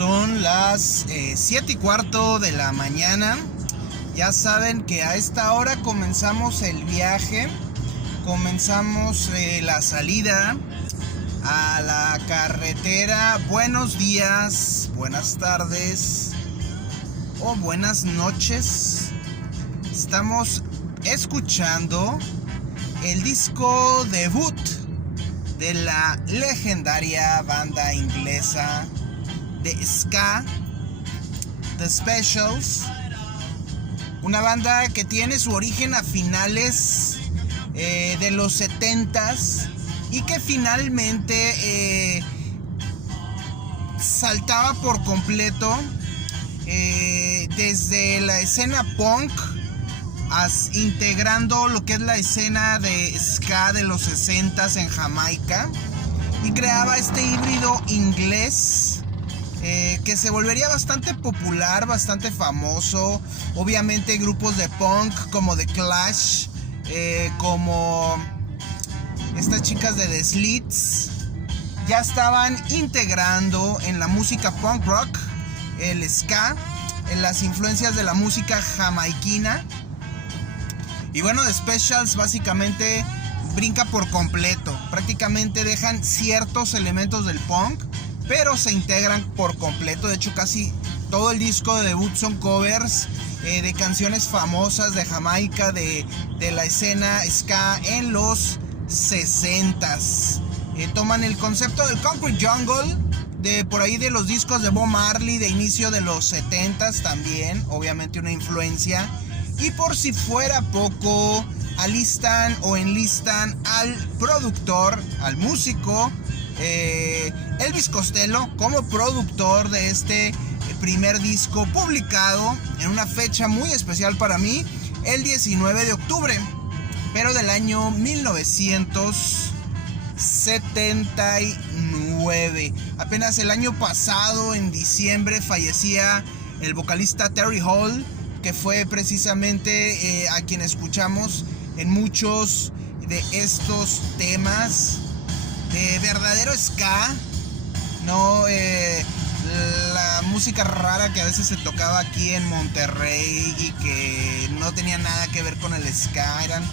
Son las 7:15 de la mañana. Ya saben que a esta hora comenzamos el viaje. Comenzamos la salida a la carretera. Buenos días, buenas tardes o buenas noches. Estamos escuchando el disco debut de la legendaria banda inglesa de ska, The Specials, una banda que tiene su origen a finales de los 70s y que finalmente saltaba por completo desde la escena punk, integrando lo que es la escena de ska de los 60s en Jamaica, y creaba este híbrido inglés que se volvería bastante popular, bastante famoso. Obviamente grupos de punk como The Clash, como estas chicas de The Slits, ya estaban integrando en la música punk rock el ska, en las influencias de la música jamaiquina. Y bueno, The Specials básicamente brinca por completo. Prácticamente dejan ciertos elementos del punk, pero se integran por completo. De hecho, casi todo el disco de debut son covers de canciones famosas de Jamaica, de la escena ska en los 60s. Toman el concepto del Concrete Jungle, de por ahí de los discos de Bob Marley de inicio de los 70s también, obviamente una influencia. Y por si fuera poco, alistan o enlistan al productor, al músico Elvis Costello como productor de este primer disco, publicado en una fecha muy especial para mí, el 19 de octubre, pero del año 1979. Apenas el año pasado, en diciembre, fallecía el vocalista Terry Hall, que fue precisamente a quien escuchamos en muchos de estos temas de verdadero ska, no la música rara que a veces se tocaba aquí en Monterrey y que no tenía nada que ver con el ska. Eran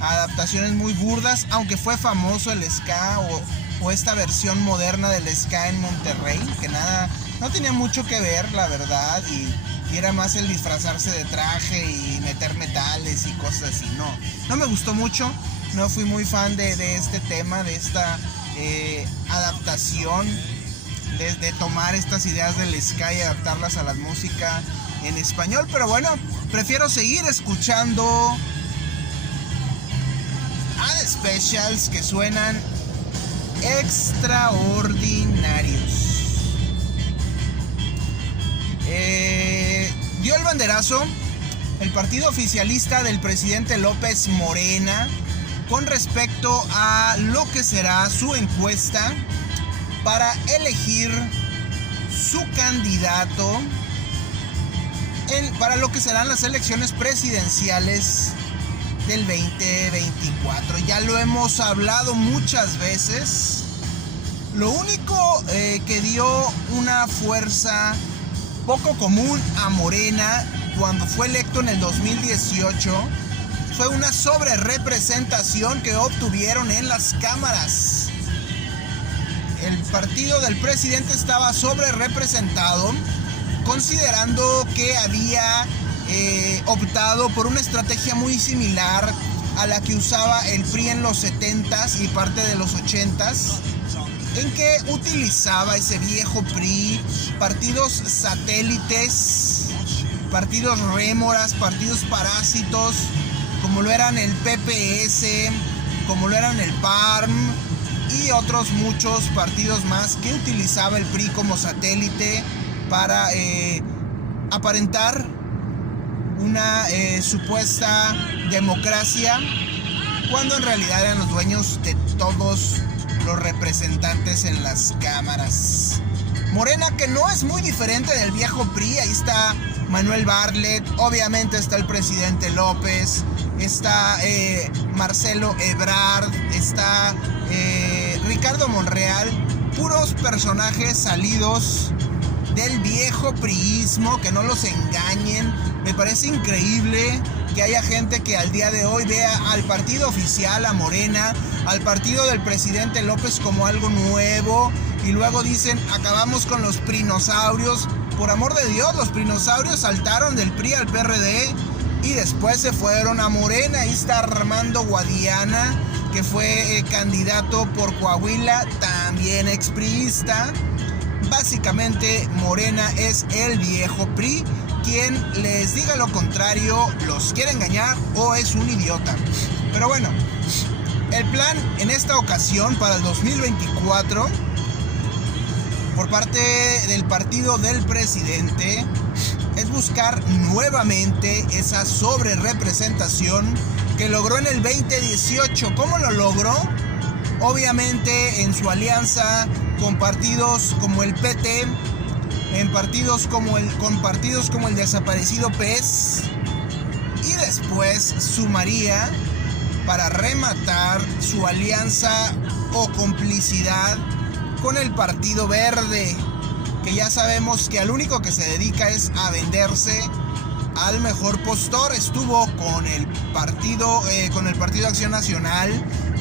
adaptaciones muy burdas, aunque fue famoso el ska o esta versión moderna del ska en Monterrey, que nada, no tenía mucho que ver, la verdad, y era más el disfrazarse de traje y meter metales y cosas así. No me gustó mucho, no fui muy fan de este tema, de esta adaptación, de tomar estas ideas del ska y adaptarlas a la música en español. Pero bueno, prefiero seguir escuchando a The Specials, que suenan extraordinarios. Dio el banderazo el partido oficialista del presidente López, Morena, con respecto a lo que será su encuesta para elegir su candidato para lo que serán las elecciones presidenciales del 2024. Ya lo hemos hablado muchas veces. Lo único que dio una fuerza poco común a Morena cuando fue electo en el 2018 fue una sobrerepresentación que obtuvieron en las cámaras. El partido del presidente estaba sobrerepresentado, considerando que había optado por una estrategia muy similar a la que usaba el PRI en los 70s y parte de los 80s, en que utilizaba ese viejo PRI partidos satélites, partidos rémoras, partidos parásitos, como lo eran el PPS, como lo eran el PARM y otros muchos partidos más que utilizaba el PRI como satélite para aparentar una supuesta democracia, cuando en realidad eran los dueños de todos los representantes en las cámaras. Morena, que no es muy diferente del viejo PRI. Ahí está Manuel Bartlett, obviamente está el presidente López, está Marcelo Ebrard, está Ricardo Monreal, puros personajes salidos del viejo priismo, que no los engañen. Me parece increíble que haya gente que al día de hoy vea al partido oficial, a Morena, al partido del presidente López como algo nuevo, y luego dicen, acabamos con los prinosaurios. Por amor de Dios, los prinosaurios saltaron del PRI al PRD y después se fueron a Morena. Ahí está Armando Guadiana, que fue candidato por Coahuila, también expriista. Básicamente Morena es el viejo PRI. Quien les diga lo contrario los quiere engañar o es un idiota. Pero bueno, el plan en esta ocasión para el 2024 por parte del partido del presidente es buscar nuevamente esa sobrerepresentación que logró en el 2018. ¿Cómo lo logró? Obviamente en su alianza con partidos como el PT, con partidos como el desaparecido PES, y después sumaría para rematar su alianza o complicidad con el Partido Verde, que ya sabemos que al único que se dedica es a venderse al mejor postor. Estuvo con el Partido Acción Nacional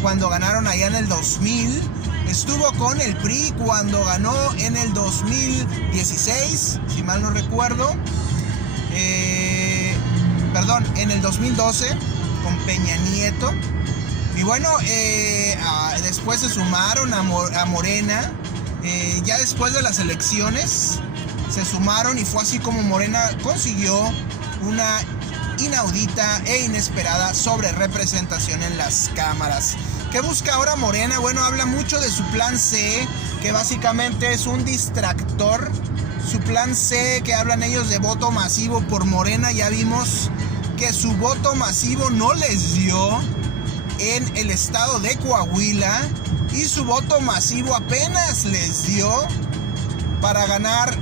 cuando ganaron allá en el 2000. Estuvo con el PRI cuando ganó en el 2016, si mal no recuerdo. En el 2012 con Peña Nieto. Y bueno, después se sumaron a Morena. Ya después de las elecciones se sumaron y fue así como Morena consiguió una inaudita e inesperada sobrerepresentación en las cámaras. ¿Qué busca ahora Morena? Bueno, habla mucho de su plan C, que básicamente es un distractor. Su plan C, que hablan ellos de voto masivo por Morena, ya vimos que su voto masivo no les dio en el estado de Coahuila, y su voto masivo apenas les dio para ganar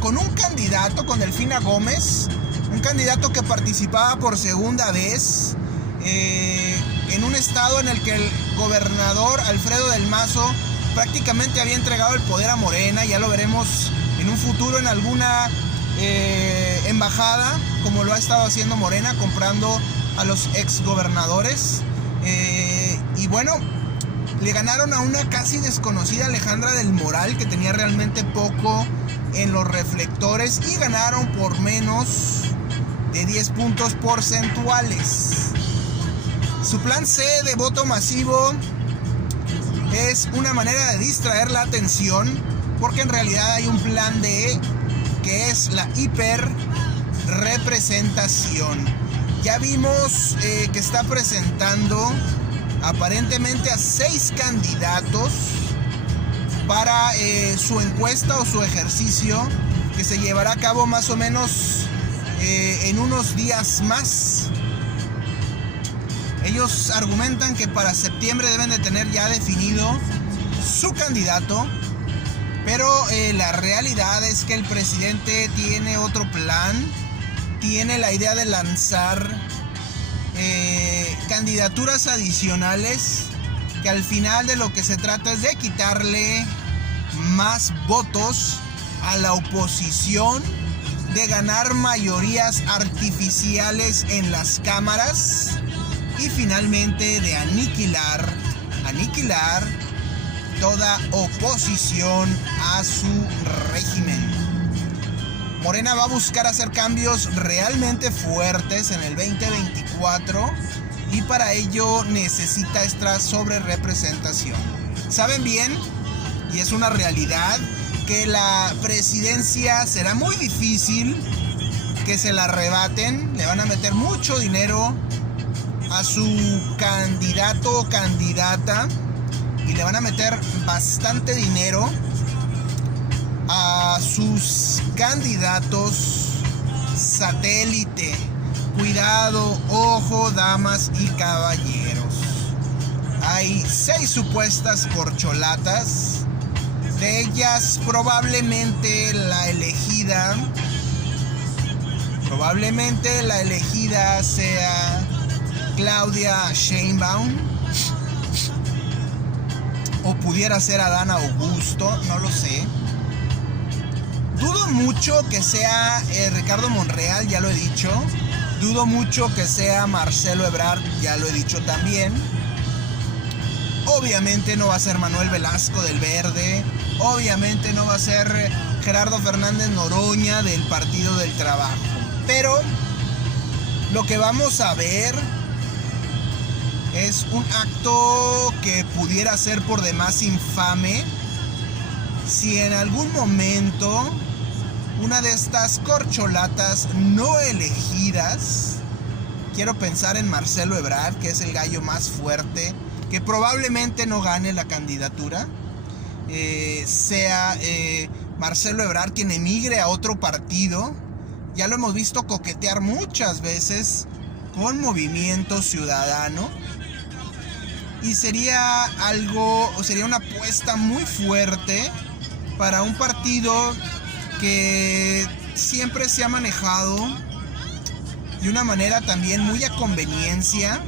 con un candidato, con Delfina Gómez, un candidato que participaba por segunda vez en un estado en el que el gobernador Alfredo del Mazo prácticamente había entregado el poder a Morena. Ya lo veremos en un futuro en alguna embajada, como lo ha estado haciendo Morena, comprando a los exgobernadores. Y bueno, le ganaron a una casi desconocida Alejandra del Moral, que tenía realmente poco en los reflectores, y ganaron por menos de 10 puntos porcentuales. Su plan C de voto masivo es una manera de distraer la atención, porque en realidad hay un plan D, que es la hiperrepresentación. Ya vimos que está presentando aparentemente a 6 candidatos para su encuesta o su ejercicio, que se llevará a cabo más o menos en unos días más. Ellos argumentan que para septiembre deben de tener ya definido su candidato, pero la realidad es que el presidente tiene otro plan. Tiene la idea de lanzar candidaturas adicionales, que al final de lo que se trata es de quitarle más votos a la oposición, de ganar mayorías artificiales en las cámaras y finalmente de aniquilar toda oposición a su régimen. Morena va a buscar hacer cambios realmente fuertes en el 2024 y para ello necesita esta sobrerepresentación. Saben bien, y es una realidad, que la presidencia será muy difícil que se la arrebaten. Le van a meter mucho dinero a su candidato o candidata y le van a meter bastante dinero a sus candidatos satélite. Cuidado, ojo, damas y caballeros. Hay 6 supuestas corcholatas. De ellas probablemente la elegida sea Claudia Sheinbaum, o pudiera ser Adán Augusto, no lo sé. Dudo mucho que sea Ricardo Monreal, ya lo he dicho. Dudo mucho que sea Marcelo Ebrard, ya lo he dicho también. Obviamente no va a ser Manuel Velasco del Verde. Obviamente no va a ser Gerardo Fernández Noroña del Partido del Trabajo. Pero lo que vamos a ver es un acto que pudiera ser por demás infame si en algún momento una de estas corcholatas no elegidas, quiero pensar en Marcelo Ebrard, que es el gallo más fuerte, que probablemente no gane la candidatura, sea Marcelo Ebrard quien emigre a otro partido. Ya lo hemos visto coquetear muchas veces con Movimiento Ciudadano. Y sería una apuesta muy fuerte para un partido que siempre se ha manejado de una manera también muy a conveniencia,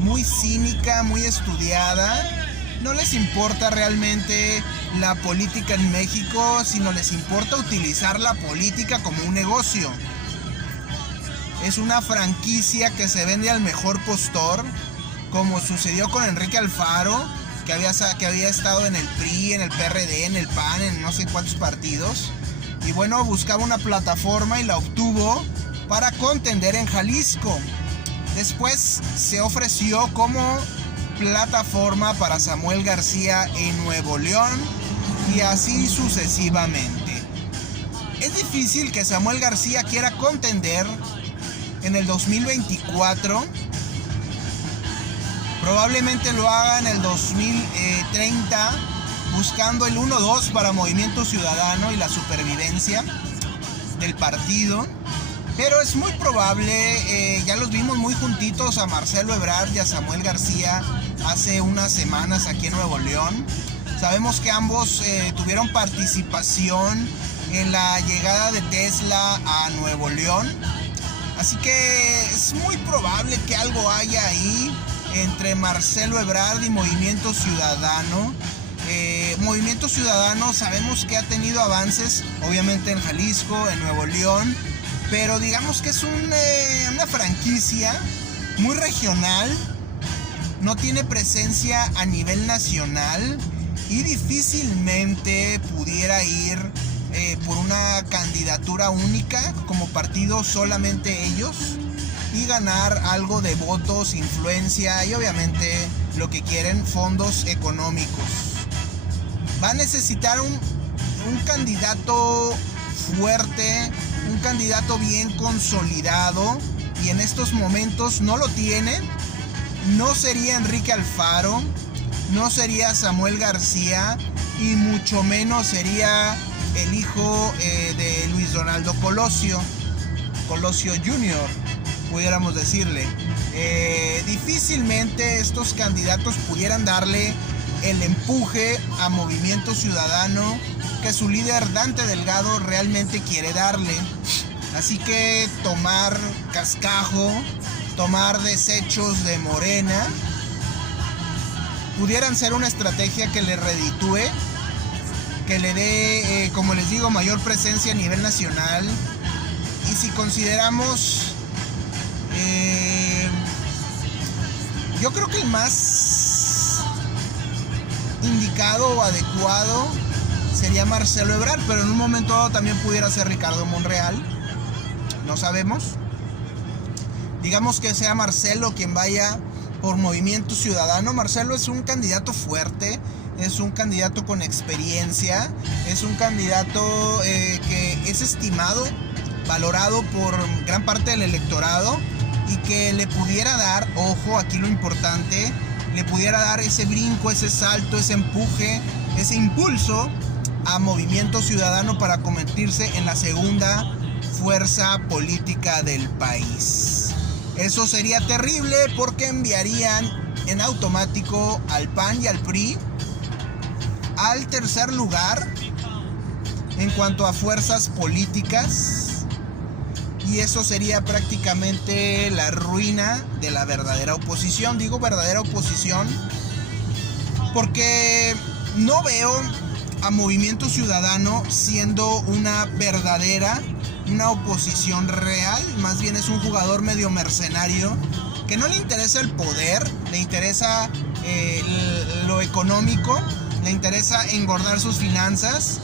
muy cínica, muy estudiada. No les importa realmente la política en México, sino les importa utilizar la política como un negocio. Es una franquicia que se vende al mejor postor, como sucedió con Enrique Alfaro, que había estado en el PRI, en el PRD, en el PAN, en no sé cuántos partidos. Y bueno, buscaba una plataforma y la obtuvo para contender en Jalisco. Después se ofreció como plataforma para Samuel García en Nuevo León y así sucesivamente. Es difícil que Samuel García quiera contender en el 2024. Probablemente lo haga en el 2030, buscando el 1-2 para Movimiento Ciudadano y la supervivencia del partido. Pero es muy probable, ya los vimos muy juntitos a Marcelo Ebrard y a Samuel García hace unas semanas aquí en Nuevo León. Sabemos que ambos tuvieron participación en la llegada de Tesla a Nuevo León. Así que es muy probable que algo haya ahí entre Marcelo Ebrard y Movimiento Ciudadano. Movimiento Ciudadano sabemos que ha tenido avances, obviamente en Jalisco, en Nuevo León, pero digamos que es una franquicia muy regional, no tiene presencia a nivel nacional y difícilmente pudiera ir por una candidatura única como partido solamente ellos y ganar algo de votos, influencia y obviamente lo que quieren, fondos económicos. Va a necesitar un candidato fuerte, un candidato bien consolidado y en estos momentos no lo tiene. No sería Enrique Alfaro, no sería Samuel García y mucho menos sería el hijo de Luis Donaldo Colosio Jr., pudiéramos decirle. Difícilmente estos candidatos pudieran darle el empuje a Movimiento Ciudadano que su líder Dante Delgado realmente quiere darle. Así que tomar cascajo, tomar desechos de Morena pudieran ser una estrategia que le reditúe, que le dé, como les digo, mayor presencia a nivel nacional. Y si consideramos, yo creo que el más indicado o adecuado sería Marcelo Ebrard, pero en un momento dado también pudiera ser Ricardo Monreal, no sabemos. Digamos que sea Marcelo quien vaya por Movimiento Ciudadano. Marcelo es un candidato fuerte, es un candidato con experiencia, es un candidato que es estimado, valorado por gran parte del electorado y que le pudiera dar, ojo, aquí lo importante, le pudiera dar ese brinco, ese salto, ese empuje, ese impulso a Movimiento Ciudadano para convertirse en la segunda fuerza política del país. Eso sería terrible porque enviarían en automático al PAN y al PRI al tercer lugar en cuanto a fuerzas políticas. Y eso sería prácticamente la ruina de la verdadera oposición. Digo verdadera oposición porque no veo a Movimiento Ciudadano siendo una oposición real. Más bien es un jugador medio mercenario que no le interesa el poder, le interesa lo económico, le interesa engordar sus finanzas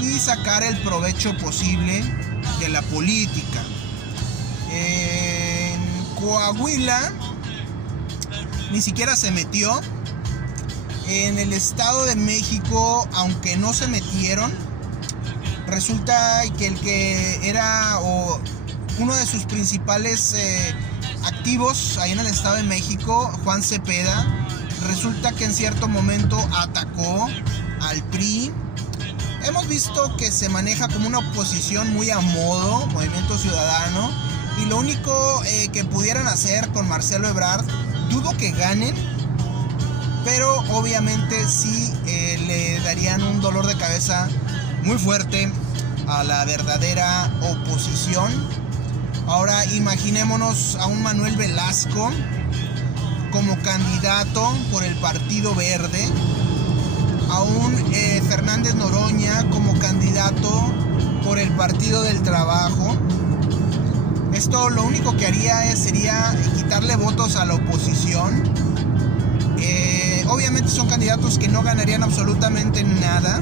y sacar el provecho posible de la política. En Coahuila ni siquiera se metió. En el Estado de México, aunque no se metieron, resulta que el que era uno de sus principales activos ahí en el Estado de México, Juan Cepeda, resulta que en cierto momento atacó al PRI. Hemos visto que se maneja como una oposición muy a modo, Movimiento Ciudadano, y lo único que pudieran hacer con Marcelo Ebrard, dudo que ganen, pero obviamente sí le darían un dolor de cabeza muy fuerte a la verdadera oposición. Ahora imaginémonos a un Manuel Velasco como candidato por el Partido Verde, a un Fernández Noroña como candidato por el Partido del Trabajo. Esto lo único que haría sería quitarle votos a la oposición. Obviamente son candidatos que no ganarían absolutamente nada,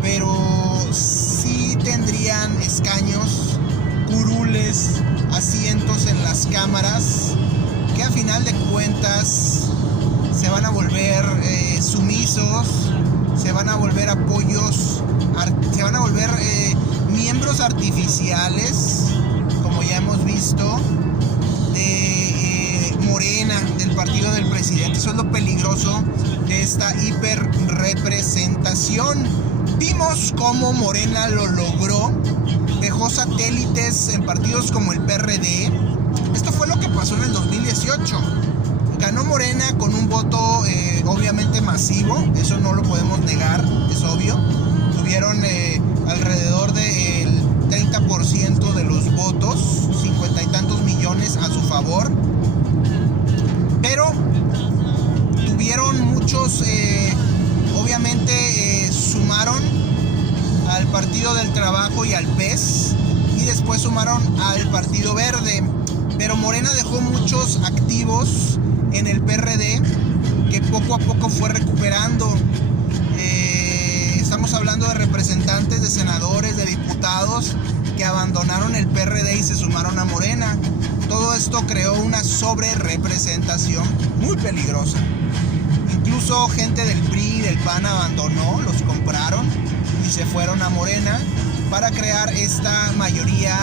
pero sí tendrían escaños, curules, asientos en las cámaras, que a final de cuentas se van a volver sumisos, se van a volver apoyos, se van a volver miembros artificiales, como ya hemos visto, de Morena, del partido del presidente. Eso es lo peligroso de esta hiperrepresentación. Vimos cómo Morena lo logró, dejó satélites en partidos como el PRD. Esto fue lo que pasó en el 2018. Ganó Morena con un voto obviamente masivo, eso no lo podemos negar, es obvio. Tuvieron alrededor del 30% de los votos, 50 y tantos millones a su favor. Pero tuvieron muchos, obviamente sumaron al Partido del Trabajo y al PES, y después sumaron al Partido Verde. Pero Morena dejó muchos activos en el PRD que poco a poco fue recuperando. Estamos hablando de representantes, de senadores, de diputados que abandonaron el PRD y se sumaron a Morena. Todo esto creó una sobrerepresentación muy peligrosa. Incluso gente del PRI y del PAN abandonó, los compraron y se fueron a Morena para crear esta mayoría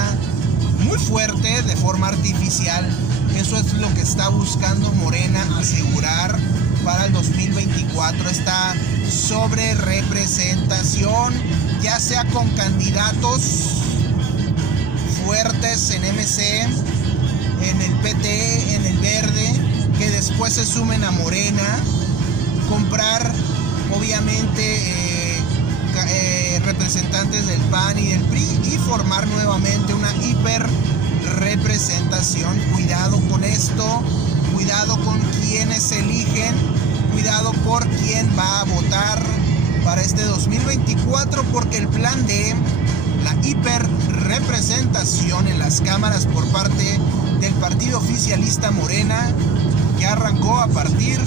muy fuerte de forma artificial. Eso es lo que está buscando Morena, asegurar para el 2024, esta sobrerepresentación, ya sea con candidatos fuertes en MC, en el PT, en el Verde, que después se sumen a Morena, comprar obviamente representantes del PAN y del PRI y formar nuevamente una hiperrepresentación. Cuidado con esto, cuidado con quienes eligen, cuidado por quién va a votar para este 2024, porque el plan de la hiperrepresentación en las cámaras por parte del partido oficialista Morena ya arrancó a partir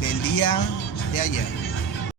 del día de ayer.